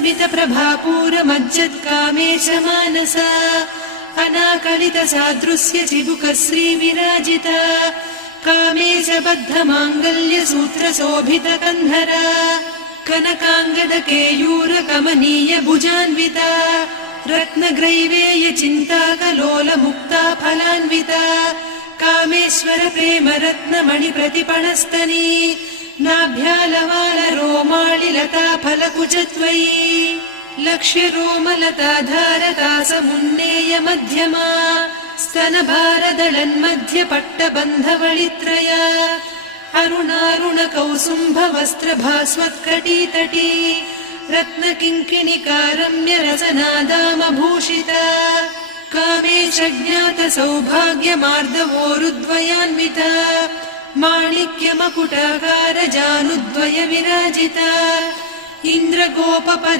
स्मित प्रभापूरमज्जत्कामेश मानसा अनाकलित सादृश्य चिबुक श्री विराजिता कामेश बद्ध मांगल्य सूत्र शोभित कंधरा कनकांगद केयूर कमनीय भुजान्विता रत्नग्रैवेय चिन्ताकलोल मुक्ता फलान्विता कामेश्वर प्रेम रत्नमणि प्रतिपणस्तनी नाभ्यालवाल रोमाळि लता फलकुचत्वयी लक्ष्य रोमलता धारका समुन्नेय मध्यमा स्तन भारदलन्मध्य पट्टबन्धवळित्रया अरुणारुण कौसुम्भ वस्त्र भास्वत्कटीतटी रत्नकिङ्किणिकारम्य रसनादामभूषिता कामेश ज्ञात सौभाग्य मार्दवोरुद्वयान्विता माणिक्य मकुटाकार जानुद्वय विराजिता इन्द्रगोप